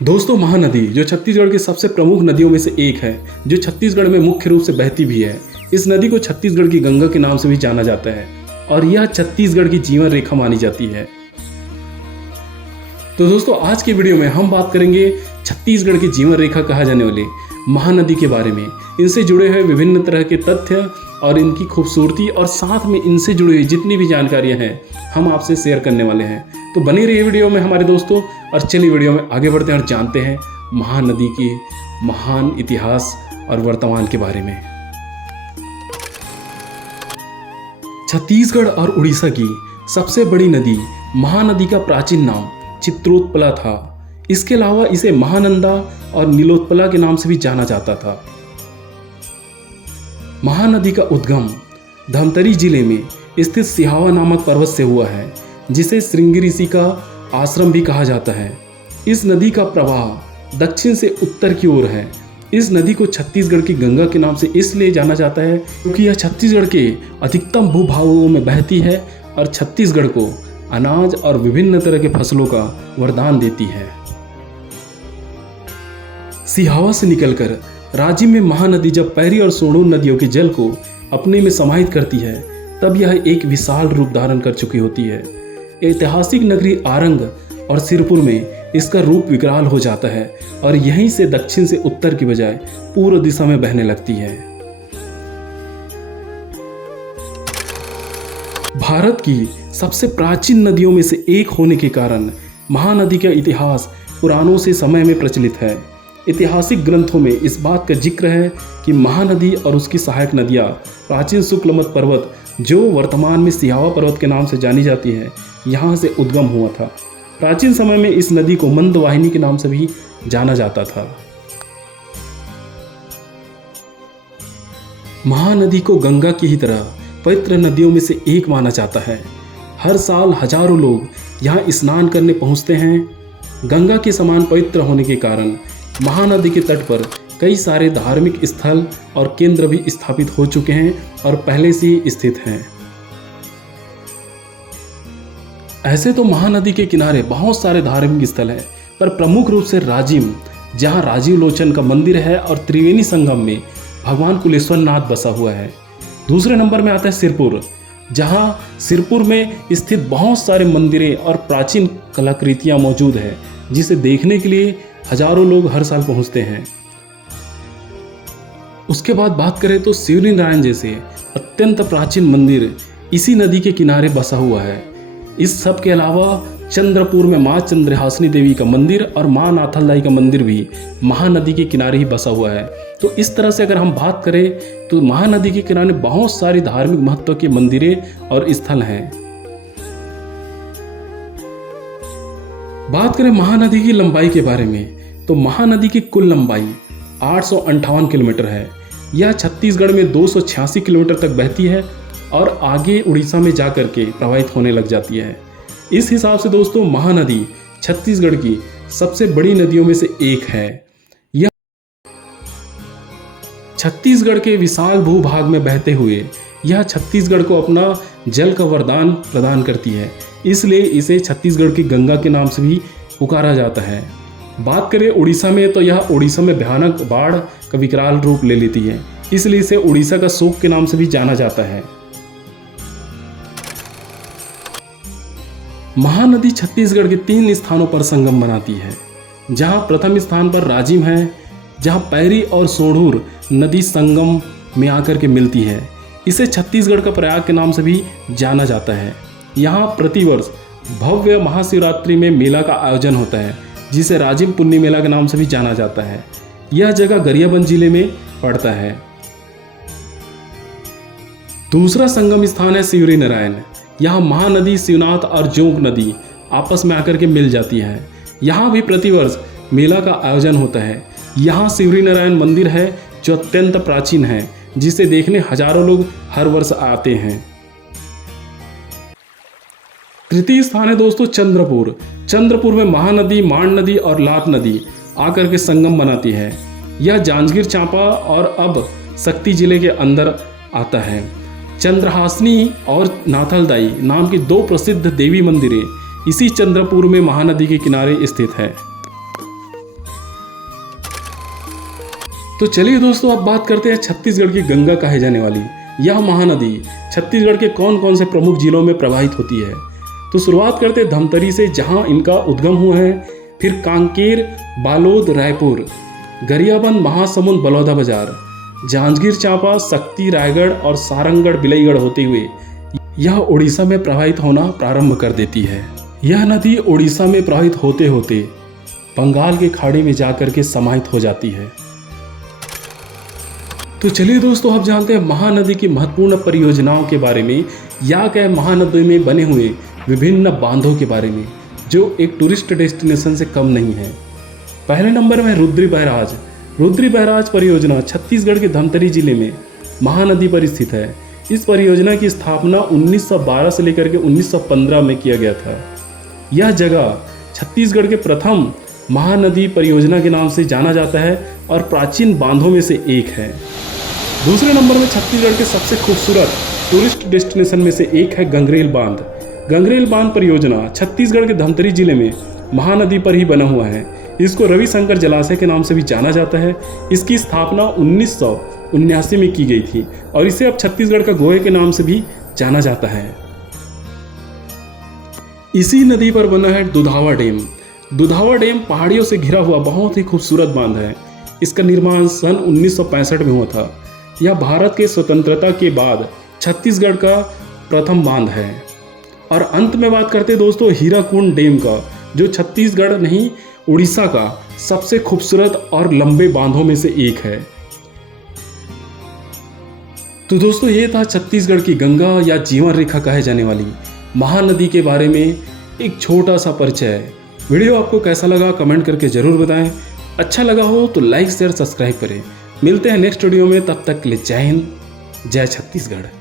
दोस्तों, महानदी जो छत्तीसगढ़ की सबसे प्रमुख नदियों में से एक है, जो छत्तीसगढ़ में मुख्य रूप से बहती भी है। इस नदी को छत्तीसगढ़ की गंगा के नाम से भी जाना जाता है और यह छत्तीसगढ़ की जीवन रेखा मानी जाती है। तो दोस्तों, आज की वीडियो में हम बात करेंगे छत्तीसगढ़ की जीवन रेखा कहा जाने वाली महानदी के बारे में। इनसे जुड़े हुए विभिन्न तरह के तथ्य और इनकी खूबसूरती और साथ में इनसे जुड़ी हुई जितनी भी जानकारियां हैं हम आपसे शेयर करने वाले हैं। तो बनी रहिए वीडियो में हमारे दोस्तों, और चलिए वीडियो में आगे बढ़ते हैं और जानते हैं महानदी की महान इतिहास और वर्तमान के बारे में। छत्तीसगढ़ और उड़ीसा की सबसे बड़ी नदी महानदी का प्राचीन नाम चित्रोत्पला था। इसके अलावा इसे महानंदा और नीलोत्पला के नाम से भी जाना जाता था। महानदी का उद्गम धमतरी जिले में स्थित सिहावा नामक पर्वत से हुआ है, जिसे श्रृंगी ऋषि का आश्रम भी कहा जाता है। इस नदी का प्रवाह दक्षिण से उत्तर की ओर है। इस नदी को छत्तीसगढ़ की गंगा के नाम से इसलिए जाना जाता है क्योंकि यह छत्तीसगढ़ के अधिकतम भूभागों में बहती है और छत्तीसगढ़ को अनाज और विभिन्न तरह के फसलों का वरदान देती है। सिहावा से निकलकर राज्य में महानदी जब पैरी और सोंढूर नदियों के जल को अपने में समाहित करती है, तब यह एक विशाल रूप धारण कर चुकी होती है। ऐतिहासिक नगरी आरंग और सिरपुर में इसका रूप विकराल हो जाता है और यहीं से दक्षिण से उत्तर की बजाय पूर्व दिशा में बहने लगती है। भारत की सबसे प्राचीन नदियों में से एक होने के कारण महानदी का इतिहास पुराणों से समय में प्रचलित है। ऐतिहासिक ग्रंथों में इस बात का जिक्र है कि महानदी और उसकी सहायक नदियाँ प्राचीन शुक्लमत पर्वत, जो वर्तमान में सिहावा पर्वत के नाम से जानी जाती है, यहाँ से उद्गम हुआ था। प्राचीन समय में इस नदी को मंदवाहिनी के नाम से भी जाना जाता था। महानदी को गंगा की ही तरह पवित्र नदियों में से एक माना जाता है। हर साल हजारों लोग यहाँ स्नान करने पहुँचते हैं। गंगा के समान पवित्र होने के कारण महानदी के तट पर कई सारे धार्मिक स्थल और केंद्र भी स्थापित हो चुके हैं और पहले से ही स्थित हैं। ऐसे तो महानदी के किनारे बहुत सारे धार्मिक स्थल हैं, पर प्रमुख रूप से राजिम, जहां राजीव लोचन का मंदिर है, और त्रिवेणी संगम में भगवान कुलेश्वर नाथ बसा हुआ है। दूसरे नंबर में आता है सिरपुर, जहां सिरपुर में स्थित बहुत सारे मंदिरें और प्राचीन कलाकृतियां मौजूद हैं, जिसे देखने के लिए हजारों लोग हर साल पहुंचते हैं। उसके बाद बात करें तो शिवरी नारायण जैसे अत्यंत प्राचीन मंदिर इसी नदी के किनारे बसा हुआ है। इस सब के अलावा चंद्रपुर में माँ चंद्रहासिनी देवी का मंदिर और माँ नाथलदाई का मंदिर भी महानदी के किनारे ही बसा हुआ है। तो इस तरह से अगर हम बात करें तो महानदी के किनारे बहुत सारी धार्मिक महत्व के मंदिरें और स्थल हैं। बात करें महानदी की लंबाई के बारे में, तो महानदी की कुल लंबाई 858 किलोमीटर है। यह छत्तीसगढ़ में 286 किलोमीटर तक बहती है और आगे उड़ीसा में जाकर के प्रवाहित होने लग जाती है। इस हिसाब से दोस्तों, महानदी छत्तीसगढ़ की सबसे बड़ी नदियों में से एक है। यह छत्तीसगढ़ के विशाल भूभाग में बहते हुए यह छत्तीसगढ़ को अपना जल का वरदान प्रदान करती है, इसलिए इसे छत्तीसगढ़ की गंगा के नाम से भी पुकारा जाता है। बात करें उड़ीसा में, तो यह उड़ीसा में भयानक बाढ़ का विकराल रूप ले लेती है, इसलिए इसे उड़ीसा का शोक के नाम से भी जाना जाता है। महानदी छत्तीसगढ़ के 3 स्थानों पर संगम बनाती है, जहां प्रथम स्थान पर राजिम है, जहां पैरी और सोंढूर नदी संगम में आकर के मिलती है। इसे छत्तीसगढ़ का प्रयाग के नाम से भी जाना जाता है। यहाँ प्रतिवर्ष भव्य महाशिवरात्रि में मेला का आयोजन होता है, जिसे राजिम पुन्नी मेला के नाम से भी जाना जाता है। यह जगह गरियाबंद जिले में पड़ता है। दूसरा संगम स्थान है शिवरी नारायण। यहाँ महानदी शिवनाथ और जोंक नदी आपस में आकर के मिल जाती है। यहाँ भी प्रतिवर्ष मेला का आयोजन होता है। यहाँ शिवरी नारायण मंदिर है, जो अत्यंत प्राचीन है, जिसे देखने हजारों लोग हर वर्ष आते हैं। तृतीय स्थान है दोस्तों चंद्रपुर। चंद्रपुर में महानदी, मांड नदी और लात नदी आकर के संगम बनाती है। यह जांजगीर चांपा और अब शक्ति जिले के अंदर आता है। चंद्रहासिनी और नाथलदाई नाम की 2 प्रसिद्ध देवी मंदिरें इसी चंद्रपुर में महानदी के किनारे स्थित है। तो चलिए दोस्तों, अब बात करते हैं छत्तीसगढ़ की गंगा कहे जाने वाली यह महानदी छत्तीसगढ़ के कौन कौन से प्रमुख जिलों में प्रवाहित होती है। तो शुरुआत करते हैं धमतरी से, जहां इनका उद्गम हुआ है। फिर कांकेर, बालोद, रायपुर, गरियाबंद, महासमुंद, बलौदाबाजार, जांजगीर चांपा, शक्ति, रायगढ़ और सारंगढ़, बिलाईगढ़ होते हुए यह उड़ीसा में प्रवाहित होना प्रारंभ कर देती है। यह नदी उड़ीसा में प्रवाहित होते होते बंगाल के खाड़ी में जाकर के समाहित हो जाती है। तो चलिए दोस्तों, अब जानते हैं महानदी की महत्वपूर्ण परियोजनाओं के बारे में, या क्या महानदी में बने हुए विभिन्न बांधों के बारे में, जो एक टूरिस्ट डेस्टिनेशन से कम नहीं है। पहले नंबर में रुद्री बैराज। रुद्री बैराज परियोजना छत्तीसगढ़ के धमतरी जिले में महानदी पर स्थित है। इस परियोजना की स्थापना 1912 से लेकर के 1915 में किया गया था। यह जगह छत्तीसगढ़ के प्रथम महानदी परियोजना के नाम से जाना जाता है और प्राचीन बांधों में से एक है। दूसरे नंबर में छत्तीसगढ़ के सबसे खूबसूरत टूरिस्ट डेस्टिनेशन में से एक है गंगरेल बांध। गंगरेल बांध परियोजना छत्तीसगढ़ के धमतरी जिले में महानदी पर ही बना हुआ है। इसको रविशंकर जलाशय के नाम से भी जाना जाता है। इसकी स्थापना 1979 में की गई थी और इसे अब छत्तीसगढ़ का गोहे के नाम से भी जाना जाता है। इसी नदी पर बना है दुधावा डैम। दुधावा डैम पहाड़ियों से घिरा हुआ बहुत ही खूबसूरत बांध है। इसका निर्माण सन 1965 में हुआ था। यह भारत के स्वतंत्रता के बाद छत्तीसगढ़ का प्रथम बांध है। और अंत में बात करते हैं दोस्तों हीराकुंड डैम का, जो छत्तीसगढ़ नहीं उड़ीसा का सबसे खूबसूरत और लंबे बांधों में से एक है। तो दोस्तों, ये था छत्तीसगढ़ की गंगा या जीवन रेखा कहे जाने वाली महानदी के बारे में एक छोटा सा परिचय। वीडियो आपको कैसा लगा कमेंट करके जरूर बताएं। अच्छा लगा हो तो लाइक शेयर सब्सक्राइब करें। मिलते हैं नेक्स्ट वीडियो में, तब तक के लिए जय हिंद, जय छत्तीसगढ़।